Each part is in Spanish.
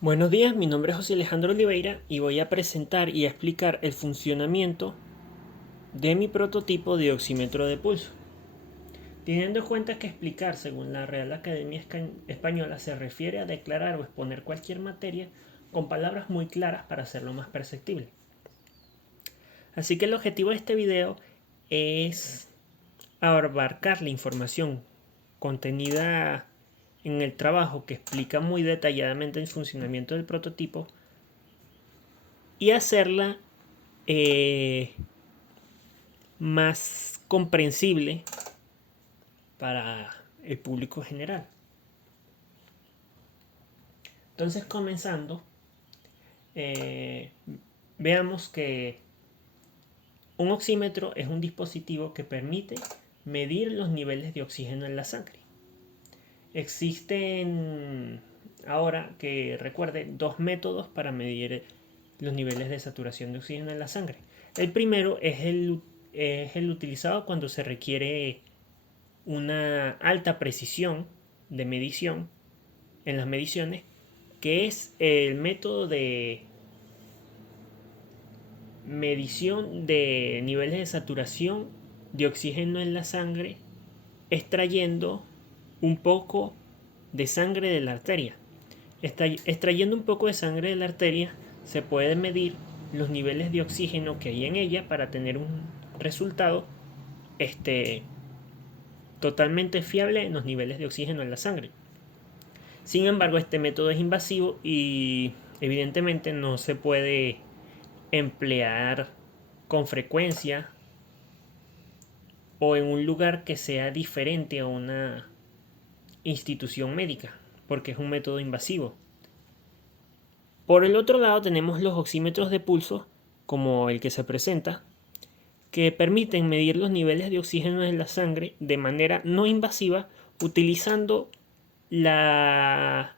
Buenos días, mi nombre es José Alejandro Oliveira y voy a presentar y explicar el funcionamiento de mi prototipo de oxímetro de pulso. Teniendo en cuenta que explicar según la Real Academia Española se refiere a declarar o exponer cualquier materia con palabras muy claras para hacerlo más perceptible. Así que el objetivo de este video es abarcar la información contenida en el trabajo que explica muy detalladamente el funcionamiento del prototipo y hacerla eh, más comprensible para el público general. Entonces, comenzando, eh, veamos que un oxímetro es un dispositivo que permite medir los niveles de oxígeno en la sangre. Existen ahora, que recuerde, dos métodos para medir los niveles de saturación de oxígeno en la sangre. El primero es el utilizado cuando se requiere una alta precisión de medición en las mediciones, que es el método de medición de niveles de saturación de oxígeno en la sangre extrayendo un poco de sangre de la arteria. Extrayendo un poco de sangre de la arteria se puede medir los niveles de oxígeno que hay en ella para tener un resultado este, totalmente fiable en los niveles de oxígeno en la sangre. Sin embargo, este método es invasivo y evidentemente no se puede emplear con frecuencia o en un lugar que sea diferente a una institución médica, porque es un método invasivo. Por el otro lado tenemos los oxímetros de pulso, como el que se presenta, que permiten medir los niveles de oxígeno en la sangre de manera no invasiva utilizando la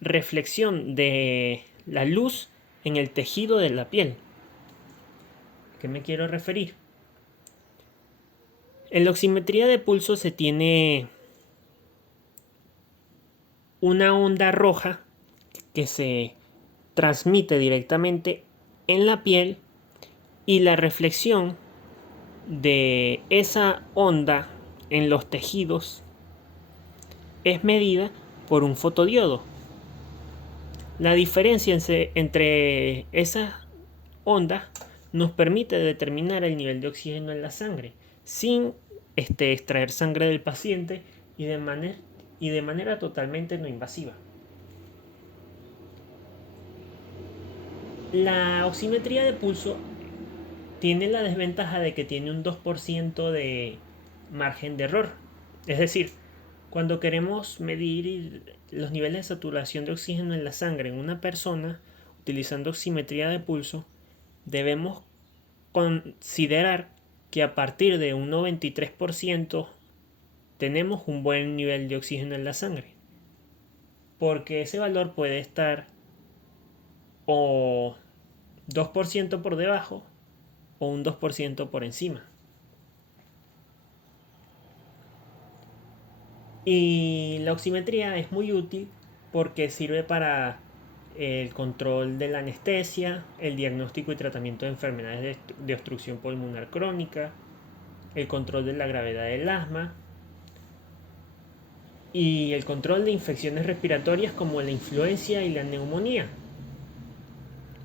reflexión de la luz en el tejido de la piel. ¿A qué me quiero referir? En la oximetría de pulso se tiene una onda roja que se transmite directamente en la piel y la reflexión de esa onda en los tejidos es medida por un fotodiodo. La diferencia entre esas ondas nos permite determinar el nivel de oxígeno en la sangre sin extraer sangre del paciente y de manera totalmente no invasiva. La oximetría de pulso tiene la desventaja de que tiene un 2% de margen de error. Es decir, cuando queremos medir los niveles de saturación de oxígeno en la sangre en una persona utilizando oximetría de pulso, debemos considerar que a partir de un 93% tenemos un buen nivel de oxígeno en la sangre. Porque ese valor puede estar o 2% por debajo o un 2% por encima. Y la oximetría es muy útil porque sirve para el control de la anestesia, el diagnóstico y tratamiento de enfermedades de obstrucción pulmonar crónica, el control de la gravedad del asma y el control de infecciones respiratorias como la influencia y la neumonía.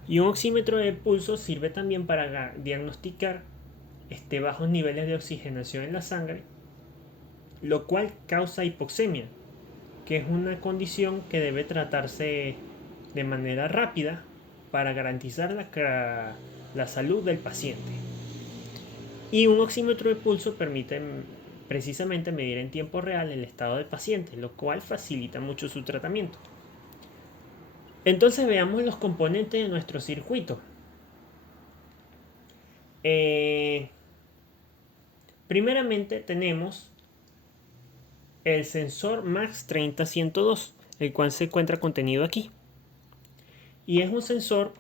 Y un oxímetro de pulso sirve también para diagnosticar bajos niveles de oxigenación en la sangre, lo cual causa hipoxemia, que es una condición que debe tratarse de manera rápida para garantizar la salud del paciente. Y un oxímetro de pulso permite precisamente medir en tiempo real el estado del paciente, lo cual facilita mucho su tratamiento. Entonces veamos los componentes de nuestro circuito. Eh, Primeramente tenemos el sensor MAX 30102, el cual se encuentra contenido aquí. Y es un sensor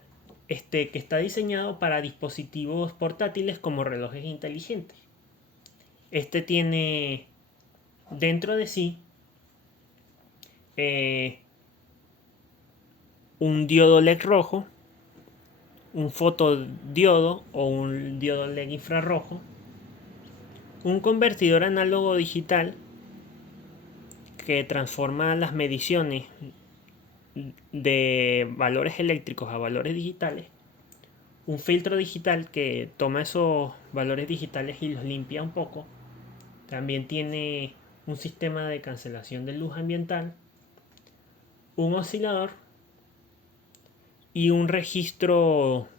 que está diseñado para dispositivos portátiles como relojes inteligentes. Este tiene dentro de sí eh, un diodo LED rojo, un fotodiodo o un diodo LED infrarrojo, un convertidor análogo digital que transforma las mediciones de valores eléctricos a valores digitales, un filtro digital que toma esos valores digitales y los limpia un poco, también tiene un sistema de cancelación de luz ambiental, un oscilador y un registro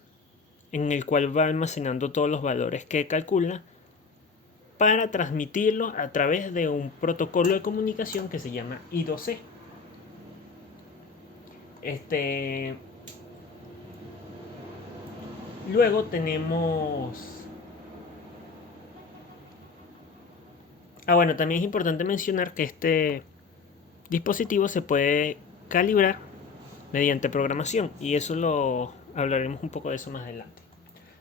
en el cual va almacenando todos los valores que calcula para transmitirlos a través de un protocolo de comunicación que se llama I2C. Luego tenemos... bueno, también es importante mencionar que este dispositivo se puede calibrar mediante programación y eso lo hablaremos un poco de eso más adelante.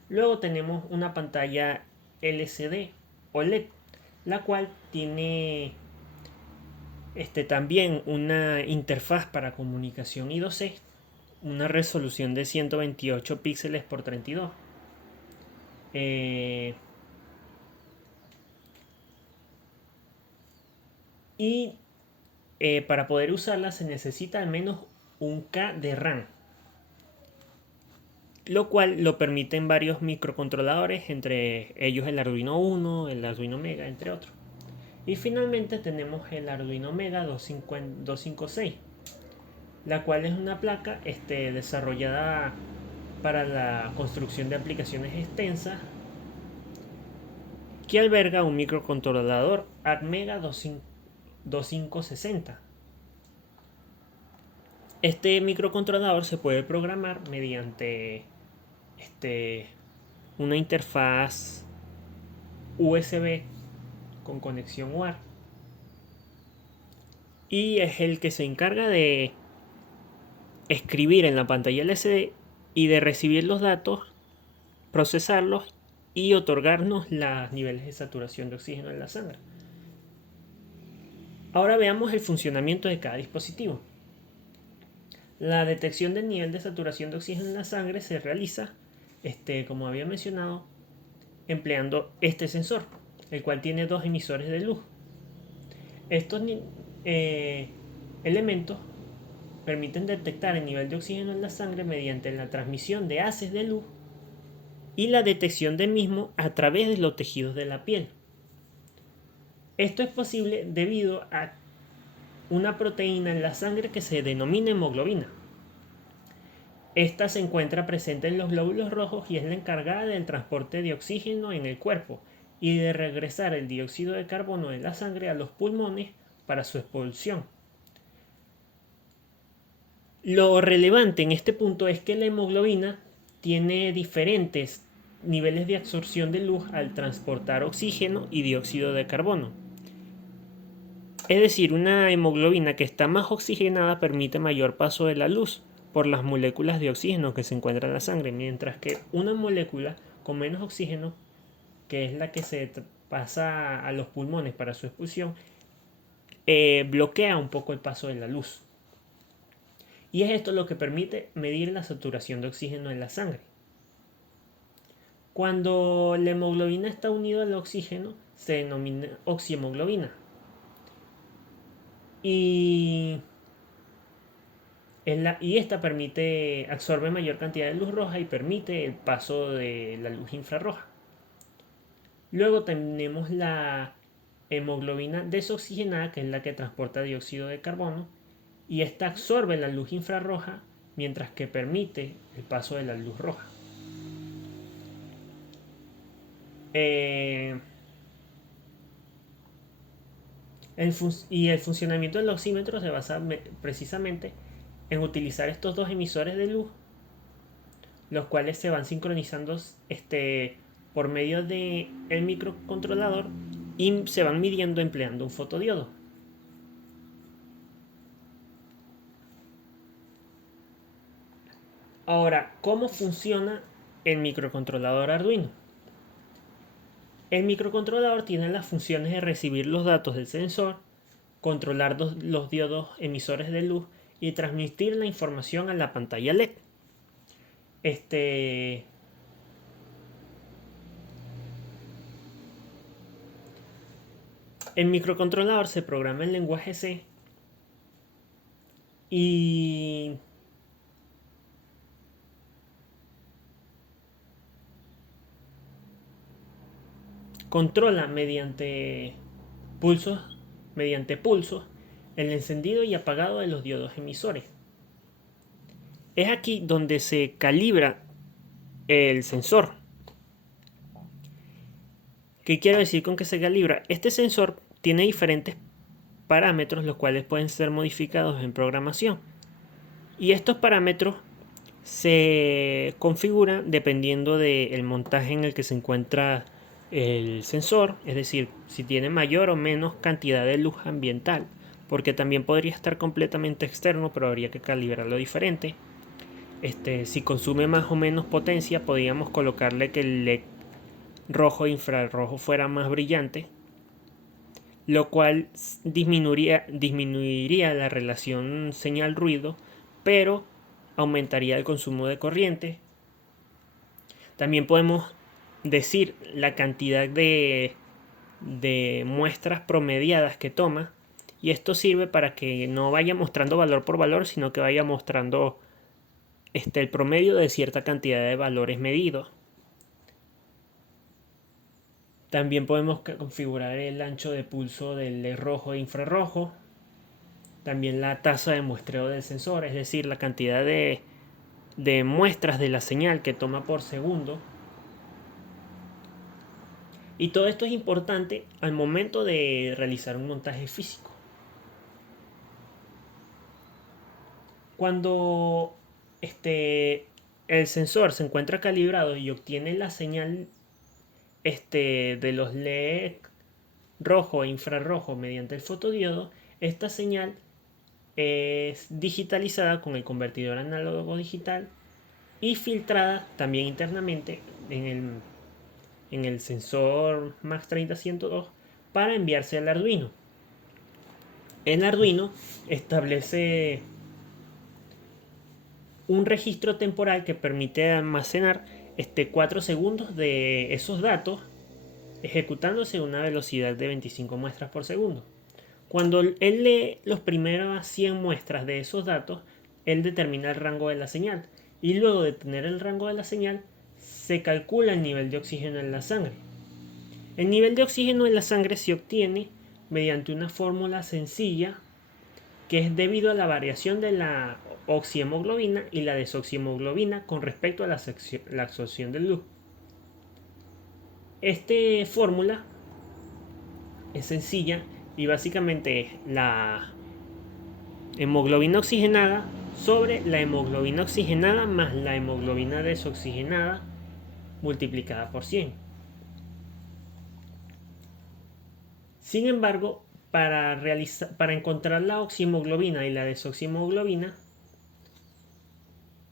Luego tenemos una pantalla LCD o LED, la cual tiene también una interfaz para comunicación I2C, una resolución de 128 píxeles por 32. Para poder usarla se necesita al menos un K de RAM, lo cual lo permiten varios microcontroladores, entre ellos el Arduino Uno, el Arduino Mega, entre otros. Y finalmente tenemos el Arduino Mega 256, la cual es una placa desarrollada para la construcción de aplicaciones extensas que alberga un microcontrolador Atmega 2560. Este microcontrolador se puede programar mediante una interfaz USB con conexión UART y es el que se encarga de escribir en la pantalla LCD y de recibir los datos, procesarlos y otorgarnos los niveles de saturación de oxígeno en la sangre. Ahora veamos el funcionamiento de cada dispositivo. La detección del nivel de saturación de oxígeno en la sangre se realiza, como había mencionado, empleando este sensor, el cual tiene dos emisores de luz. Estos elementos permiten detectar el nivel de oxígeno en la sangre mediante la transmisión de haces de luz y la detección del mismo a través de los tejidos de la piel. Esto es posible debido a una proteína en la sangre que se denomina hemoglobina. Esta se encuentra presente en los glóbulos rojos y es la encargada del transporte de oxígeno en el cuerpo y de regresar el dióxido de carbono de la sangre a los pulmones para su expulsión. Lo relevante en este punto es que la hemoglobina tiene diferentes niveles de absorción de luz al transportar oxígeno y dióxido de carbono. Es decir, una hemoglobina que está más oxigenada permite mayor paso de la luz por las moléculas de oxígeno que se encuentran en la sangre, mientras que una molécula con menos oxígeno, que es la que se pasa a los pulmones para su expulsión, bloquea un poco el paso de la luz. Y es esto lo que permite medir la saturación de oxígeno en la sangre. Cuando la hemoglobina está unida al oxígeno, se denomina oxihemoglobina. Y esta absorbe mayor cantidad de luz roja y permite el paso de la luz infrarroja. Luego tenemos la hemoglobina desoxigenada, que es la que transporta dióxido de carbono, y esta absorbe la luz infrarroja mientras que permite el paso de la luz roja. El funcionamiento del oxímetro se basa precisamente en utilizar estos dos emisores de luz, los cuales se van sincronizando por medio del microcontrolador y se van midiendo empleando un fotodiodo. Ahora, ¿cómo funciona el microcontrolador Arduino? El microcontrolador tiene las funciones de recibir los datos del sensor, controlar los diodos emisores de luz y transmitir la información a la pantalla LED. El microcontrolador se programa en lenguaje C y controla mediante pulsos el encendido y apagado de los diodos emisores. Es aquí donde se calibra el sensor. ¿Qué quiero decir con que se calibra? Este sensor tiene diferentes parámetros los cuales pueden ser modificados en programación. Y estos parámetros se configuran dependiendo del montaje en el que se encuentra el sensor, es decir, si tiene mayor o menos cantidad de luz ambiental, porque también podría estar completamente externo, pero habría que calibrarlo diferente. Si consume más o menos potencia, podríamos colocarle que el LED rojo e infrarrojo fuera más brillante, lo cual disminuiría la relación señal-ruido, pero aumentaría el consumo de corriente. También podemos decir la cantidad de muestras promediadas que toma, y esto sirve para que no vaya mostrando valor por valor, sino que vaya mostrando el promedio de cierta cantidad de valores medidos. También podemos configurar el ancho de pulso del LED rojo e infrarrojo. También la tasa de muestreo del sensor, es decir, la cantidad de muestras de la señal que toma por segundo. Y todo esto es importante al momento de realizar un montaje físico. Cuando el sensor se encuentra calibrado y obtiene la señal de los LED rojo e infrarrojo mediante el fotodiodo, esta señal es digitalizada con el convertidor análogo digital y filtrada también internamente en el sensor MAX30-102 para enviarse al Arduino. El Arduino establece un registro temporal que permite almacenar 4 segundos de esos datos, ejecutándose a una velocidad de 25 muestras por segundo. Cuando él lee las primeras 100 muestras de esos datos, él determina el rango de la señal. Y luego de tener el rango de la señal, se calcula el nivel de oxígeno en la sangre. El nivel de oxígeno en la sangre se obtiene mediante una fórmula sencilla que es debido a la variación de la oxihemoglobina y la desoxihemoglobina con respecto a la absorción de luz. Esta fórmula es sencilla y básicamente es la hemoglobina oxigenada sobre la hemoglobina oxigenada más la hemoglobina desoxigenada multiplicada por 100. Sin embargo, para encontrar la oxihemoglobina y la desoxihemoglobina,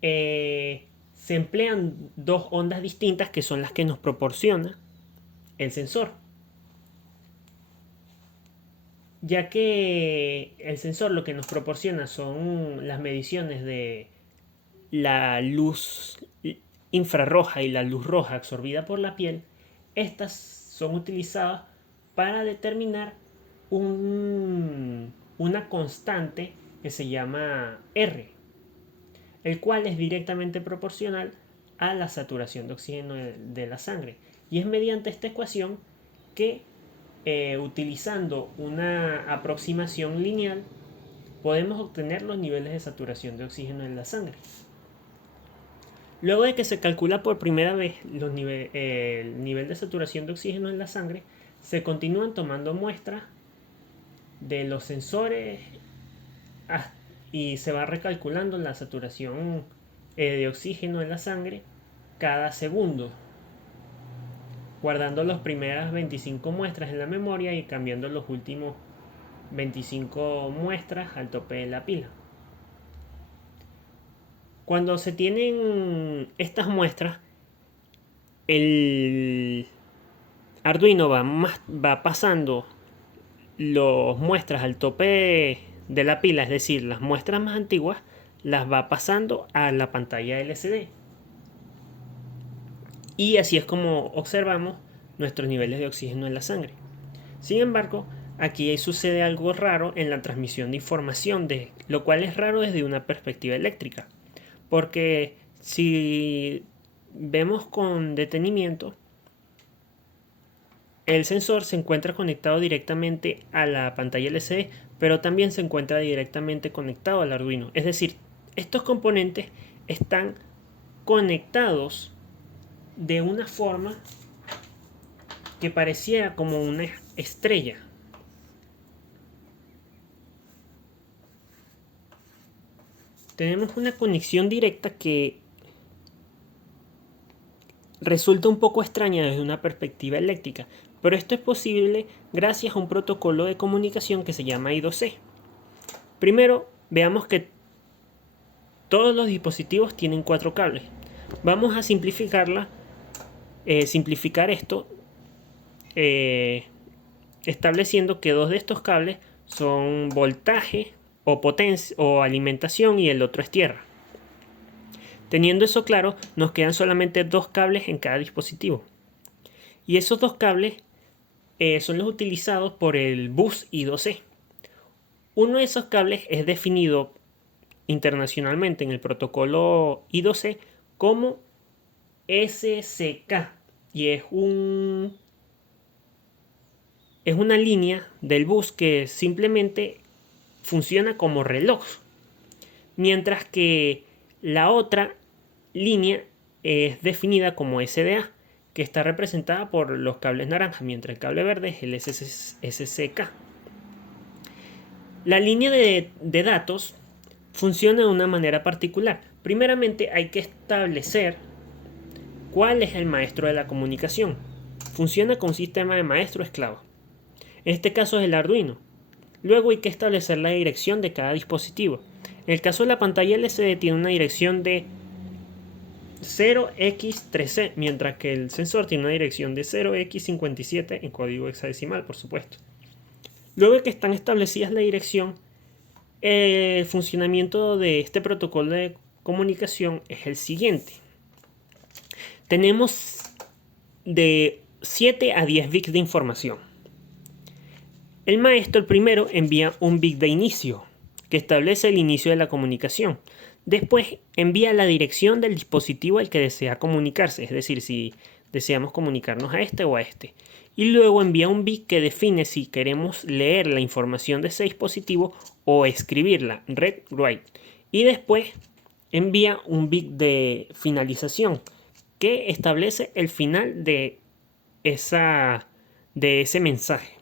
se emplean dos ondas distintas que son las que nos proporciona el sensor. Ya que el sensor lo que nos proporciona son las mediciones de la luz infrarroja y la luz roja absorbida por la piel, estas son utilizadas para determinar una constante que se llama R, el cual es directamente proporcional a la saturación de oxígeno de la sangre. Y es mediante esta ecuación que, utilizando una aproximación lineal, podemos obtener los niveles de saturación de oxígeno en la sangre. Luego de que se calcula por primera vez el nivel de saturación de oxígeno en la sangre, se continúan tomando muestras de los sensores y se va recalculando la saturación de oxígeno en la sangre cada segundo, guardando las primeras 25 muestras en la memoria y cambiando los últimos 25 muestras al tope de la pila. Cuando se tienen estas muestras, el Arduino va pasando las muestras al tope de la pila, es decir, las muestras más antiguas, las va pasando a la pantalla LCD. Y así es como observamos nuestros niveles de oxígeno en la sangre. Sin embargo, aquí sucede algo raro en la transmisión de información, lo cual es raro desde una perspectiva eléctrica. Porque si vemos con detenimiento, el sensor se encuentra conectado directamente a la pantalla LCD, pero también se encuentra directamente conectado al Arduino. Es decir, estos componentes están conectados de una forma que pareciera como una estrella. Tenemos una conexión directa que resulta un poco extraña desde una perspectiva eléctrica, pero esto es posible gracias a un protocolo de comunicación que se llama I2C. Primero, veamos que todos los dispositivos tienen 4 cables. Vamos a simplificar esto estableciendo que 2 de estos cables son voltaje o potencia o alimentación y el otro es tierra. Teniendo eso claro, nos quedan solamente 2 cables en cada dispositivo. Y esos 2 cables son los utilizados por el bus I2C. Uno de esos cables es definido internacionalmente en el protocolo I2C como SCK y es una línea del bus que simplemente funciona como reloj, mientras que la otra línea es definida como SDA, que está representada por los cables naranjas, mientras el cable verde es el SCK. La línea de datos funciona de una manera particular. Primeramente hay que establecer cuál es el maestro de la comunicación. Funciona con un sistema de maestro-esclavo. En este caso es el Arduino. Luego hay que establecer la dirección de cada dispositivo. En el caso de la pantalla LCD tiene una dirección de 0x13, mientras que el sensor tiene una dirección de 0x57 en código hexadecimal, por supuesto. Luego de que están establecidas la dirección, el funcionamiento de este protocolo de comunicación es el siguiente. Tenemos de 7 a 10 bits de información. El maestro, el primero, envía un bit de inicio, que establece el inicio de la comunicación. Después envía la dirección del dispositivo al que desea comunicarse, es decir, si deseamos comunicarnos a este o a este. Y luego envía un bit que define si queremos leer la información de ese dispositivo o escribirla, read, write. Y después envía un bit de finalización que establece el final de ese mensaje.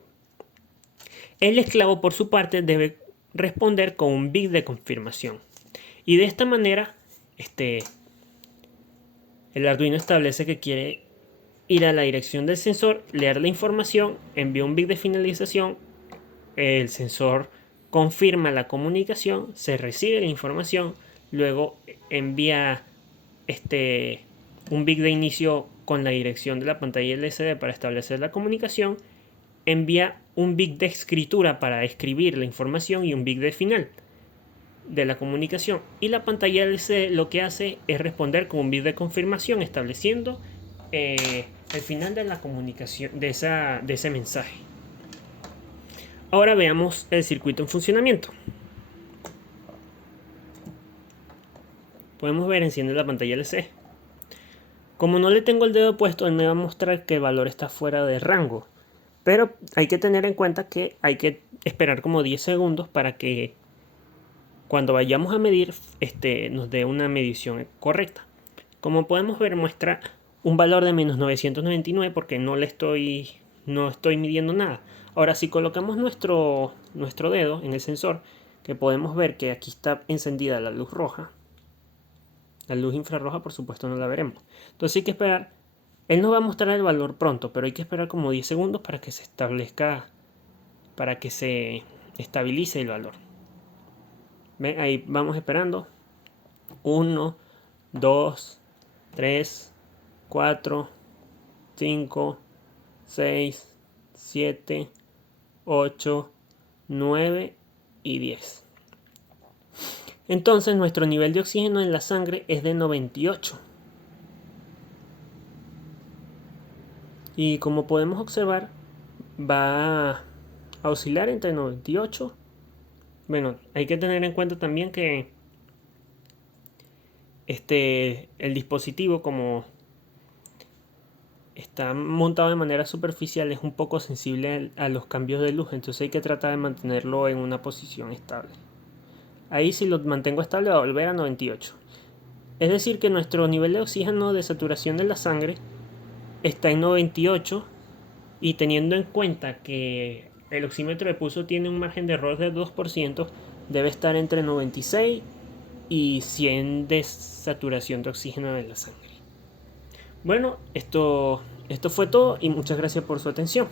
El esclavo, por su parte, debe responder con un bit de confirmación. Y de esta manera, el Arduino establece que quiere ir a la dirección del sensor, leer la información, envía un bit de finalización, el sensor confirma la comunicación, se recibe la información, luego envía un bit de inicio con la dirección de la pantalla LCD para establecer la comunicación, envía un bit de escritura para escribir la información y un bit de final de la comunicación, y la pantalla LCD lo que hace es responder con un bit de confirmación estableciendo el final de la comunicación de ese mensaje. Ahora veamos el circuito en funcionamiento. Podemos ver, enciende la pantalla LCD. Como no le tengo el dedo puesto, él me va a mostrar que el valor está fuera de rango. Pero hay que tener en cuenta que hay que esperar como 10 segundos para que cuando vayamos a medir nos dé una medición correcta. Como podemos ver, muestra un valor de menos 999 porque no estoy midiendo nada. Ahora, si colocamos nuestro dedo en el sensor, que podemos ver que aquí está encendida la luz roja, la luz infrarroja por supuesto no la veremos. Entonces hay que esperar. Él nos va a mostrar el valor pronto, pero hay que esperar como 10 segundos para que se establezca, para que se estabilice el valor. ¿Ven? Ahí vamos esperando. 1, 2, 3, 4, 5, 6, 7, 8, 9 y 10. Entonces nuestro nivel de oxígeno en la sangre es de 98. Y como podemos observar, va a oscilar entre 98. Bueno, hay que tener en cuenta también que el dispositivo, como está montado de manera superficial, es un poco sensible a los cambios de luz, entonces hay que tratar de mantenerlo en una posición estable. Ahí, si lo mantengo estable, va a volver a 98. Es decir, que nuestro nivel de oxígeno de saturación de la sangre está en 98, y teniendo en cuenta que el oxímetro de pulso tiene un margen de error de 2%, debe estar entre 96 y 100 de saturación de oxígeno en la sangre. Bueno, esto fue todo y muchas gracias por su atención.